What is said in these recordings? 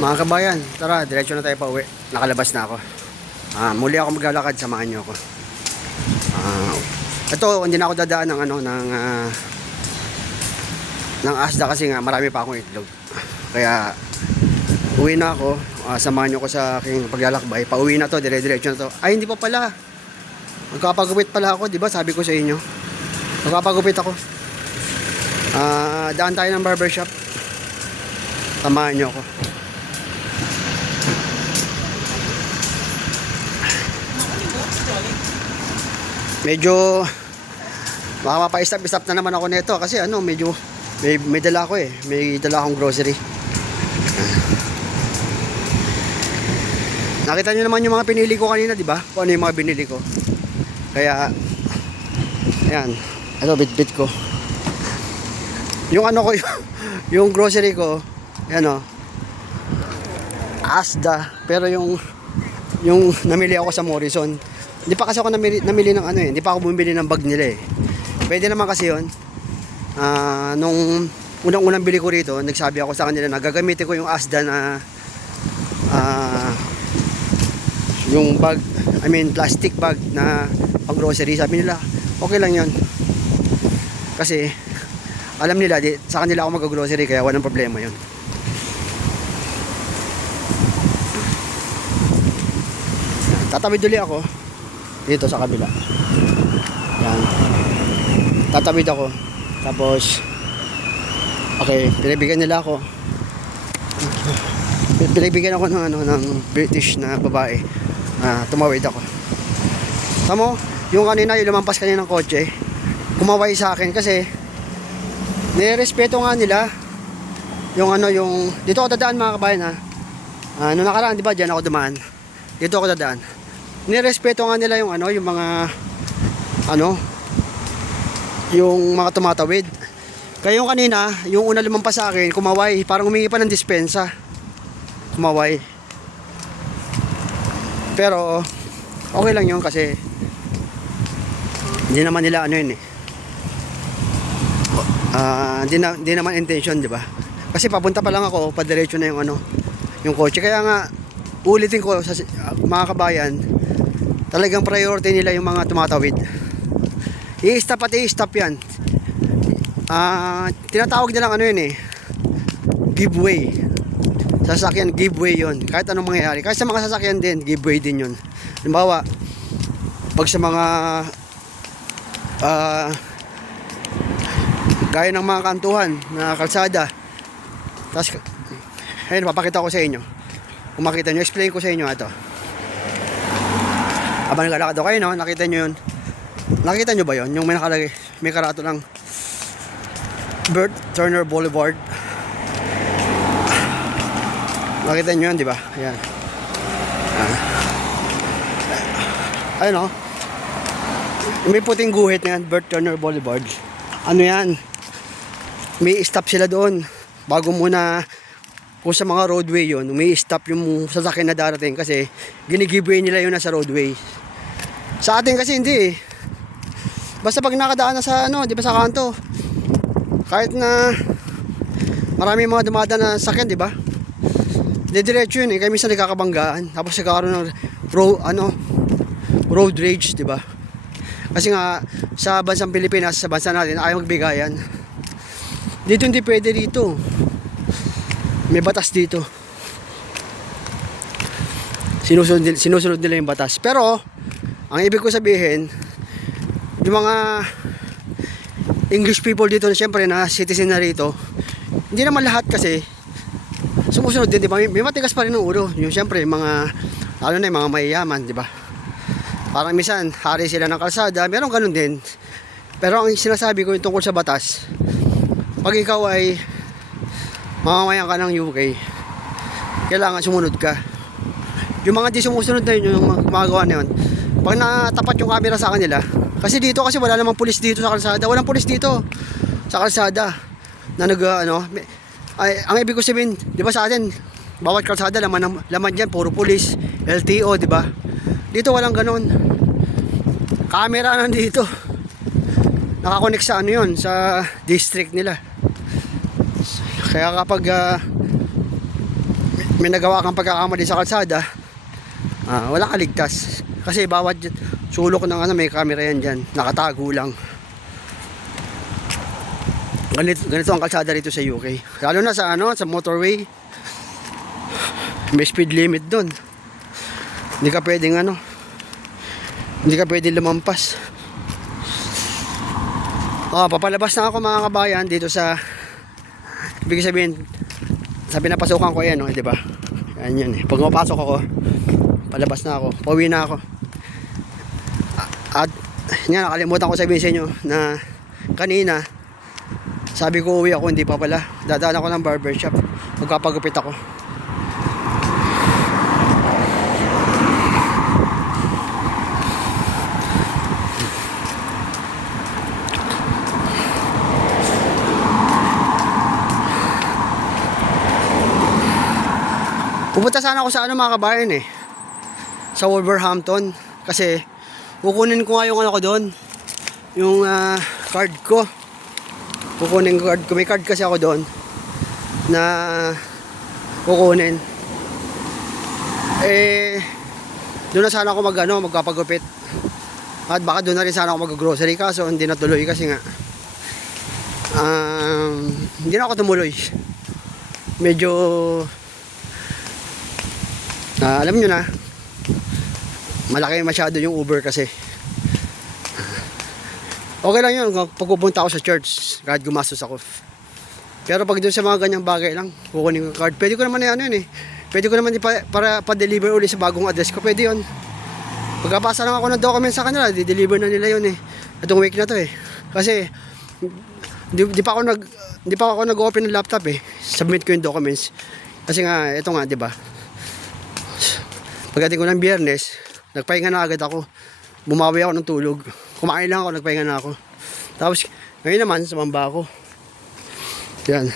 Mga kabayan, tara, diretso na tayo pa uwi. Nakalabas na ako. Muli ako maglalakad, samahan niyo ako. Ito, hindi na ako dadaan ng ng Asda kasi nga marami pa akong itlog. Kaya uwi na ako. Samahan niyo ako sa aking paglalakbay. Pauwi na to, dire-diretso na to. Ay, hindi pa pala. Magkapagupit pala ako, 'di ba? Sabi ko sa inyo. Magkapagupit ako. Daan tayo ng barbershop. Samahan niyo ako. Medyo baka mapa-stop na naman ako nito kasi medyo may dala ako may dala akong grocery. Nakita niyo naman yung mga pinili ko kanina, di ba? Kung ano yung mga binili ko. Kaya ayan, bit ko. Yung ko yung grocery ko, ayan Asda, pero yung namili ako sa Morrison. Hindi pa kasi ako namili ng hindi pa ako bumili ng bag nila Pwede naman kasi yun. Nung unang bili ko rito, nagsabi ako sa kanila na gagamitin ko yung Asda na yung bag, plastic bag na pang grocery. Sabi nila, okay lang yun. Kasi alam nila, sa kanila ako mag-grocery kaya walang problema yun. Tatawid ulit ako dito sa kabila. Yan. Tatawid ako. Tapos okay, pinibigyan nila ako. Pinibigyan ako ng British na babae. Tumawid ako. Tamo, yung kanina yung lumampas kanina ng kotse, kumaway sa akin kasi nirespeto nga nila yung dito ako dadaan mga kabayan noong nakaraan, di ba, diyan ako dumaan. Dito ako dadaan. Nirespeto nga nila yung yung mga yung mga tumatawid. Kaya yung kanina, yung una lumampas sa akin, kumaway, parang humingi pa ng dispensa. Kumaway. Pero okay lang yun kasi hindi naman nila hindi naman intention, di ba? Kasi papunta pa lang ako, padiretso na yung kotse. Kaya nga ulitin ko sa mga kabayan, talagang priority nila yung mga tumatawid. I-stop at i-stop yan. Tinatawag nilang giveaway. Sasakyan, giveaway yon. Kahit anong mangyayari. Kahit sa mga sasakyan din, giveaway din yun. Halimbawa, pag sa mga gaya ng mga kantuhan na kalsada, tapos ayun, papakita ko sa inyo. Kung makita nyo, explain ko sa inyo ito. Habang naglalakad ako kayo, nakita nyo yun. Nakita nyo ba yun? Yung may nakalagay, may karato lang Bert Turner Boulevard. Nakita nyo yun, di ba? Ayan. Ayun may puting guhit na yan, Bert Turner Boulevard. Ano yan? May stop sila doon. Bago muna, kung sa mga roadway yun, may stop yung sasakyan na darating kasi ginigiveaway nila yun na sa roadway. Sa atin kasi hindi Basta pag nakadaan na sa di ba, sa kanto, kahit na marami mga dumadaan na sakyan, di ba? Diretso yun kaya minsan nagkakabanggaan. Tapos nagkakaroon ng road rage, di ba? Kasi nga sa bansang Pilipinas, sa bansa natin, ayaw magbigayan. Dito hindi pwede dito. May batas dito. Sinusunod nila yung batas. Pero ang ibig ko sabihin, yung mga English people dito na siyempre na citizen na rito, hindi naman lahat kasi sumusunod din, di ba? May matigas pa rin ng ulo. Yung siyempre mga yung mga mayayaman, di ba? Parang minsan hari sila ng kalsada, meron ganun din. Pero ang sinasabi ko yung tungkol sa batas, pag ikaw ay mamamayan ka ng UK, kailangan sumunod ka. Yung mga di sumusunod na yun, yung gumagawa na yun, pag natapat yung camera sa kanila, kasi dito kasi wala namang pulis dito sa kalsada. Walang pulis dito sa kalsada na ang ibig ko sabihin, di ba sa atin, bawat kalsada laman dyan, puro pulis, LTO, di ba? Dito walang ganon. Camera nandito. Nakakonect sa yun, sa district nila. Kaya kapag may nagawa kang pagkakamali sa kalsada, wala ka ligtas. Kasi bawat sulok ng ano, may camera yan dyan, nakatago lang. Ganito ang kalsada dito sa UK. Lalo na sa ano, sa motorway. May speed limit doon. Hindi ka pwedeng ano, hindi ka pwedeng lumampas. Papalabas na ako mga kabayan dito sa, ibig sabihin, sa pinapasukan ko yan, di ba? Yan yun eh. Pag mapasok ako, palabas na ako, pauwi na ako. At yan, nakalimutan ko sabihin sa inyo na kanina, sabi ko uwi ako, hindi pa pala. Dadaan ako ng barbershop, magpapagupit ako. Pupunta sana ako sa ano mga kabayan eh, sa Wolverhampton, kasi kukunin ko nga yung ano ko doon, yung card ko. Kukunin ko card ko, may card kasi ako doon na kukunin. Doon na sana ako magpapagupit. At baka doon na rin sana ako mag-grocery, kaso hindi natuloy kasi nga hindi na ako tumuloy. Medyo alam nyo na, malaki masyado yung Uber kasi. Okay lang yun pag pupunta ako sa church, kahit gumastos ako. Pero pag doon sa mga ganyang bagay lang, kukunin ko card. Pwede ko naman ano yun eh, pwede ko naman para pa-deliver ulit sa bagong address ko, pwede yun. Pagkapasa lang ako ng documents sa kanila, di-deliver na nila yun eh, itong week na to eh. Kasi di pa ako nag-open ng laptop eh, submit ko yung documents. Kasi nga, ito nga, di ba, pagdating ko ng Biyernes, nagpahinga na agad ako. Bumawi ako ng tulog. Kumain lang ako, nagpahinga na ako. Tapos, ngayon naman, sumamba ako. Yan.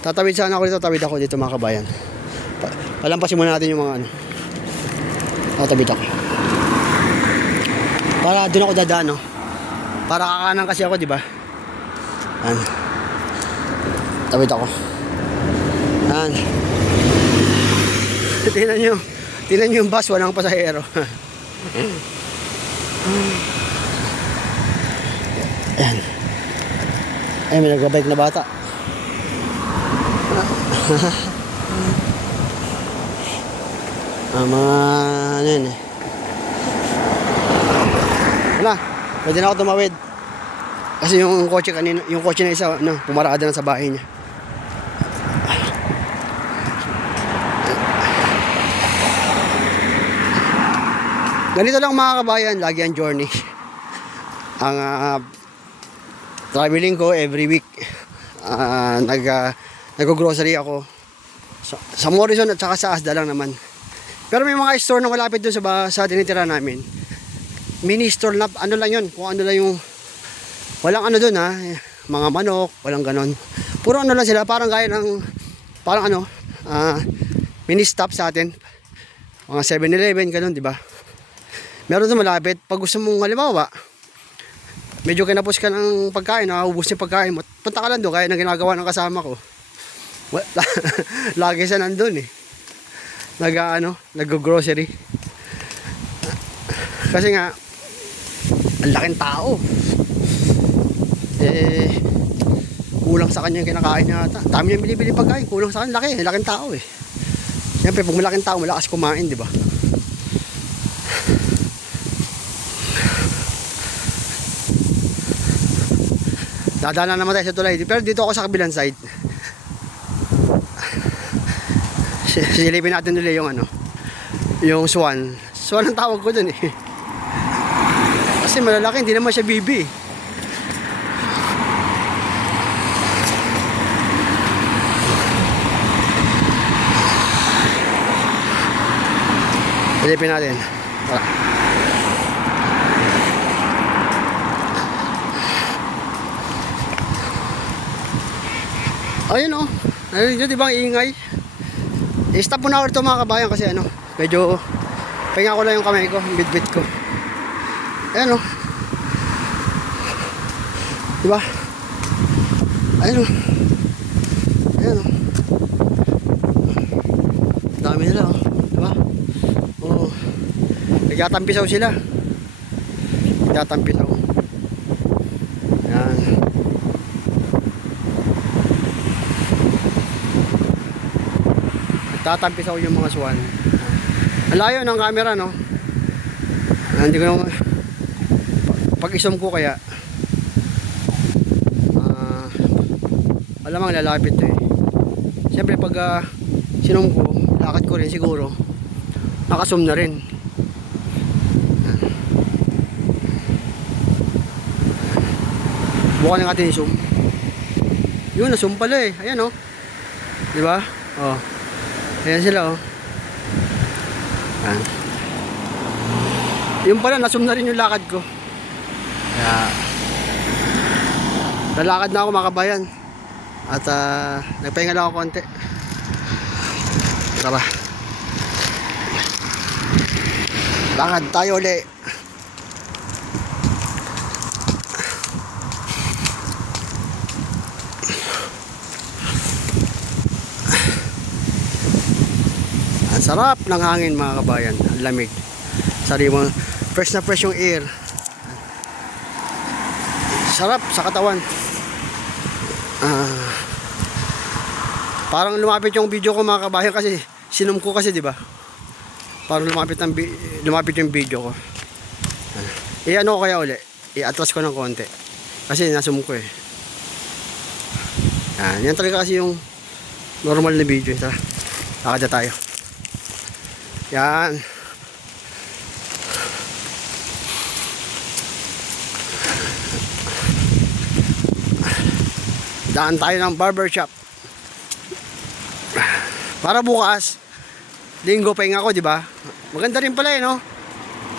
Tatawid sana ako dito mga kabayan. Palampasin muna natin yung mga ano. Tatawid ako. Para doon ako dadaan, no? Para kakanan kasi ako, di ba? Yan. Tawid ako. Yan. Tingnan nyo yung bus, walang pasahero. Ayan. Ay, may nagbabike na bata. Mga ano yun eh. Wala, pwede na ako tumawid. Kasi yung kotse kanina, yung kotse na isa, pumarada na sa bahay niya. Ganito lang mga kabayan, lagi ang journey. Ang traveling ko every week. Nag-grocery ako. Sa Morrison at saka sa Asda lang naman. Pero may mga store na malapit doon sa tinitira namin. Mini store na, ano lang yun, kung ano lang yung, walang ano doon mga manok, walang ganon. Puro ano lang sila, parang gaya ng, mini stop sa atin. Mga 7-Eleven, ganon, di ba? Meron doon malapit, pag gusto mong halimbawa, medyo kinapos ka ng pagkain, nakahubos yung pagkain mo, punta ka lang doon, kaya na ginagawa ng kasama ko. Lagi siya nandun eh. Nag-grocery. Kasi nga, ang laking tao. Kulang sa kanya yung kinakain niya ata. Dami niya binibili pagkain, kulang sa kanya, laking tao eh. Siyempre, pag malaking tao, malakas kumain, di ba? Dadaanan naman tayo sa tulay. Pero dito ako sa kabilang side. Silipin natin nila yung yung swan. Swan ang tawag ko dun eh. Kasi malalaki, hindi naman siya bibi. Silipin natin. Tara. Ayun oh. Ayun yun, di ba ang ingay? I-stop muna ako ito mga kabayan kasi medyo pahinga ko lang yung kamay ko, yung bit-bit ko. Ayun oh. Di ba? Ayun oh. Ayun oh. dami nila, oh. Diba? Oh. Nagtatampisaw sila. Nagtatampisaw. Yan. Nagtatampisaw yung mga swan. Ang layo ng camera, no? Hindi ko naman pag-isom ko kaya alamang lalapit eh. Siyempre pag sinom ko, lakad ko rin siguro nakasum na rin. Bukan ng ating zoom. Yun, nasum pala eh. Ayan oh. Diba? Oh. Ayan sila oh. Ayan. Yung pala, nasum na rin yung lakad ko. Kaya lalakad na ako mga kabayan. At nagpahinga lang ako konti. Tara. Lakad tayo ulit. Ang sarap ng hangin mga kabayan. Ang lamig. Sari mo, fresh na fresh yung air. Sarap sa katawan. Parang lumapit yung video ko mga kabayan kasi sinom ko kasi, di ba? Parang lumapit yung video ko. Ano ko kaya uli? I-atras ko ng konti. Kasi nasum ko eh. Yan talaga kasi yung normal na video. Tara, lakad na tayo. Yan. Daan tayo ng barbershop. Para bukas, linggo pahinga ko, di ba? Maganda rin pala eh, no?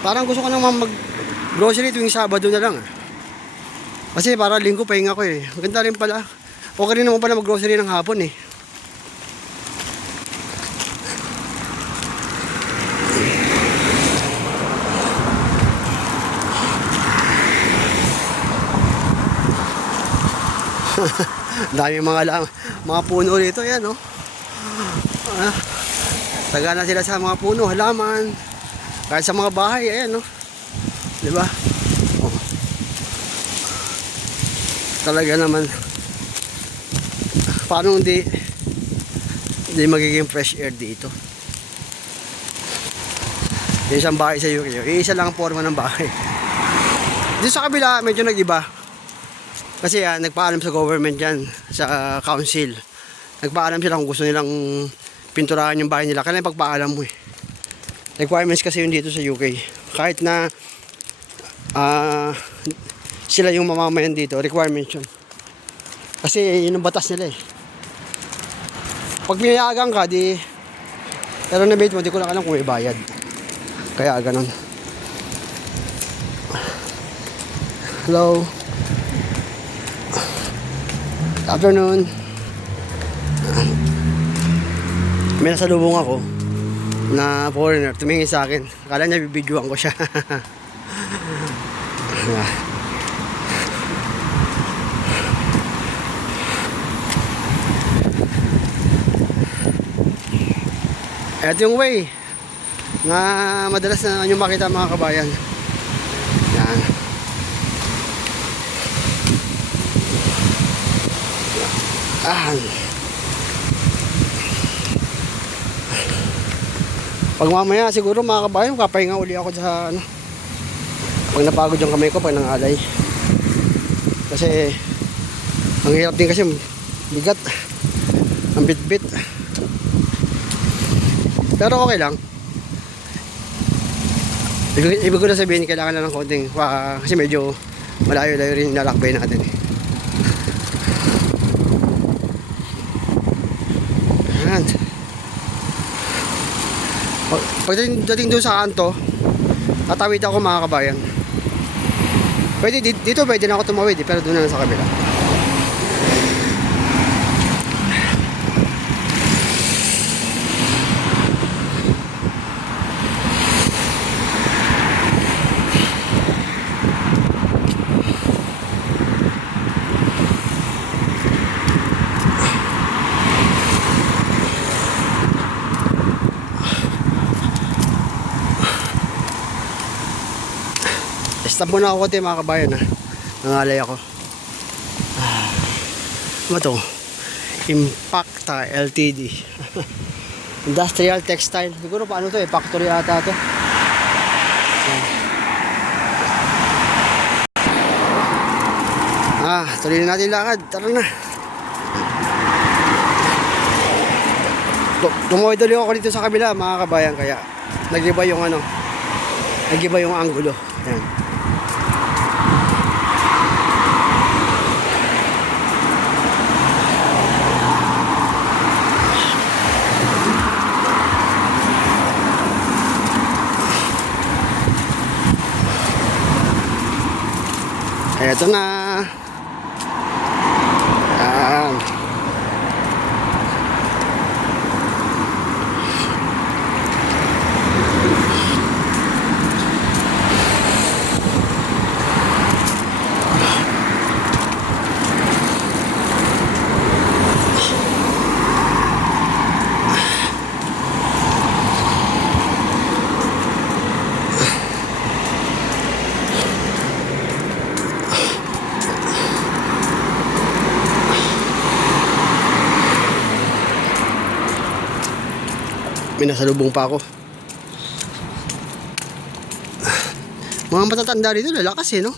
Parang gusto ko naman mag-grocery tuwing Sabado na lang. Kasi para linggo pahinga ko eh. Maganda rin pala. Okay rin naman pala mag-grocery ng hapon eh. Dami mga puno rito, yan no. Tagana sila sa mga puno, halaman. Kahit sa mga bahay, ayan no. 'Di ba? Oh. Talaga naman. Paano hindi magiging fresh air dito? Isang bahay sa UK, isa lang ang forma ng bahay. Dito sa kabila, medyo nag-iba. Kasi nagpaalam sa government yan, sa council. Nagpaalam sila kung gusto nilang pinturahan yung bahay nila. Kailangan pagpaalam mo eh. Requirements kasi yun dito sa UK. Kahit na sila yung mamamayan dito, requirements yun. Kasi yun ang batas nila eh. Pag pinayagan ka, pero na-bait mo, di ko lang alam kung may bayad. Kaya ganun. Hello. Afternoon. May nasalubong ako na foreigner, tumingin sa akin. Akala niya bibidyoan ko siya. Ito yung way na madalas na nyo makita mga kabayan. Yan. Pag mamaya siguro mga kabayan, kapahinga uli ako sa pag napagod yung kamay ko pag nangalay. Kasi ang hirap din kasi bigat, ang bit-bit. Pero okay lang. Ibig ko na sabihin, kailangan na ng konting kasi medyo malayo-layo rin nalakbay natin eh. Ayan. Pagdating doon sa kanto, tatawid ako mga kabayan. Pwede dito, pwede na ako tumawid eh, pero doon na lang sa kabila. Stop muna ako konti mga kabayan ha. Nangalay ako. Ano to? Impacta LTD. Industrial Textile. Siguro paano to eh? Factory ata to. Tuloy na natin lakad. Tara na. Tumawid ulit ako dito sa kabila mga kabayan. Kaya nag-iba yung ano. Nag-iba yung angulo. Yan. Eto na. Yan. May nasalubong pa ako. Mga matatanda rito, lalakas eh, no?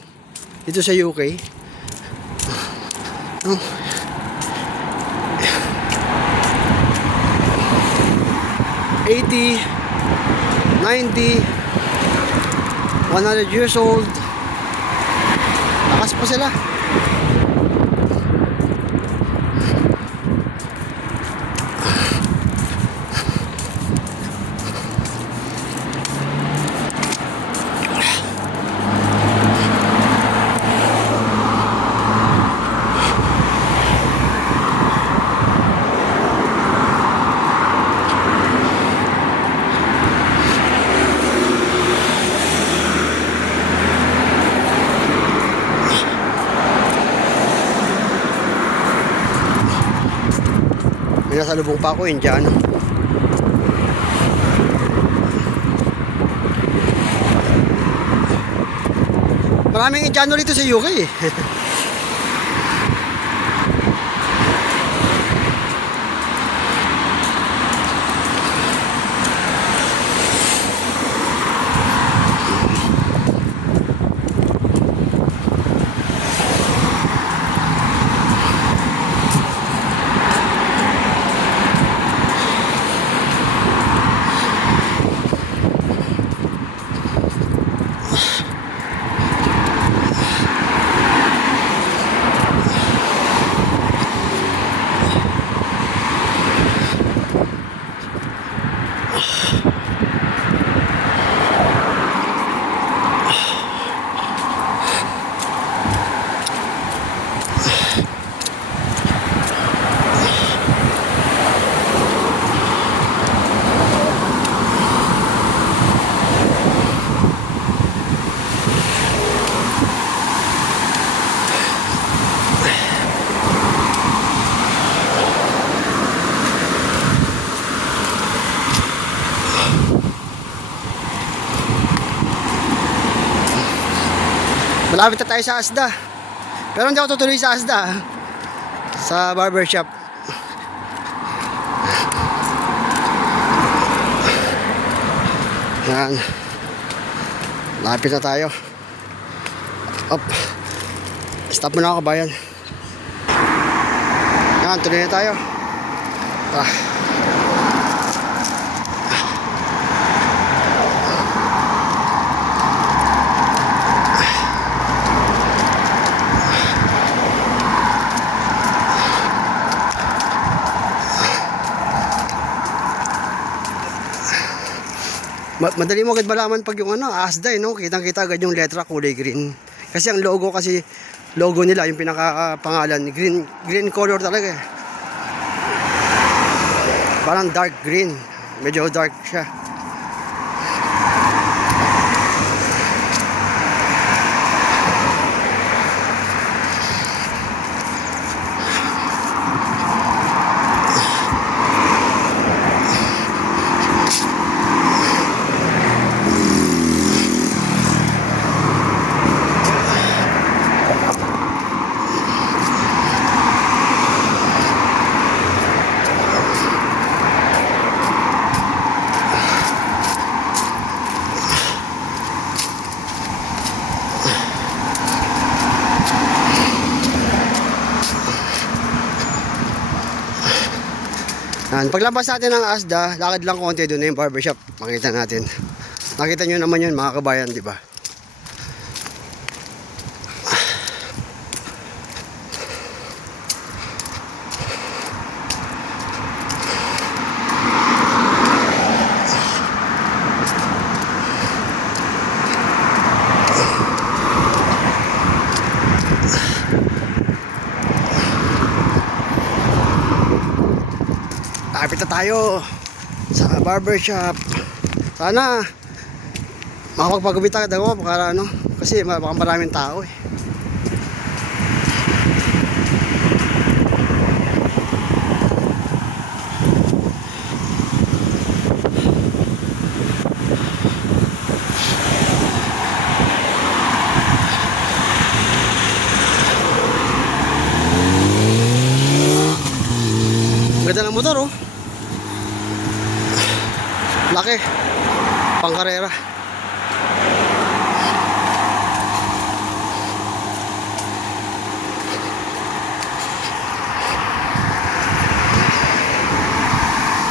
Dito sa UK. Oh. 80, 90, 100 years old. Lakas pa sila. May nasalubong pa ako, Indiano. Maraming Indiano rito sa UK eh. Malapit na tayo sa Asda. Pero hindi ako tutuloy sa Asda. Sa barbershop. Yan. Malapit na tayo. Up. Stop muna ako kabayan. Yan, tuloy na tayo. Madali mo agad malaman pag yung ano, Asda, no? Kitang-kita agad yung letra kulay green. Kasi ang logo nila, yung pinaka pangalan, green color talaga eh. Parang dark green. Medyo dark siya. Yan, paglabas natin ng Asda, lakad lang konti, doon na yung barbershop. Makita natin. Nakita nyo naman yun mga kabayan, di ba? Lapit na tayo sa barbershop. Sana makapagpagupit agad ako para ano, kasi baka maraming tao eh. Ganda ng motor oh. Laki. Pangkarera.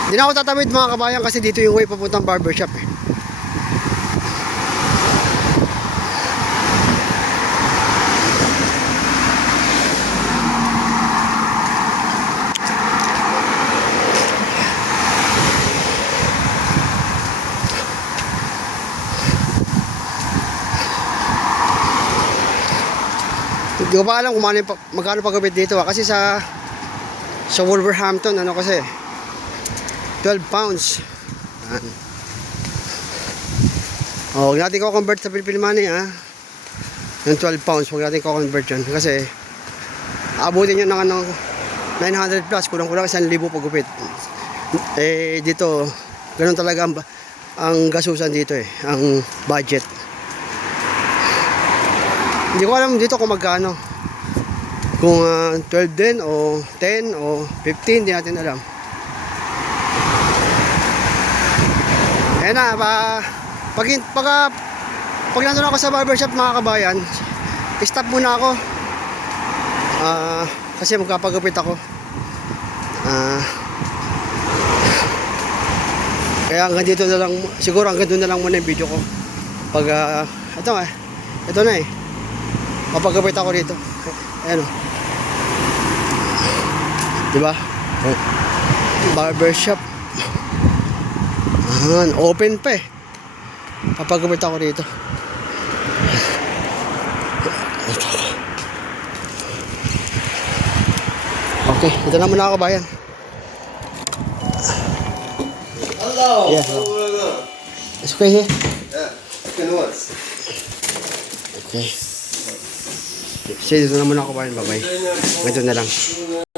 Hindi na ako tatawid mga kabayan kasi dito yung way papuntang barbershop eh. Hindi ko pa alam kung magkano pagupit dito kasi sa Wolverhampton ano kasi 12 pounds. Oh, huwag natin ko-convert sa Philippine money ha. Yung 12 pounds, huwag natin ko-convert yun kasi abutin yun ng 900 plus, kulang-kulang 1,000 pagupit. Eh dito, ganun talaga ang gasusan dito eh, ang budget. Hindi ko alam dito kung magkano. Kung 12 din o 10 o 15, hindi natin alam. Ayan na, pag nandun ako sa barbershop mga kabayan, stop muna ako. Kasi magkapagupit ako. Kaya hanggang dito na lang, siguro hanggang doon na lang muna yung video ko. Pag, ito na eh. Mapagupit ako dito. Ayan o. Diba? Barbershop. Open pa eh. Mapagupit ako dito. Okay, ito na muna ako bayan. Hello. Yeah. It's okay here. Yeah. Canoes. Okay. Sige, dito na muna ako bayan. Bye-bye. Ito na lang.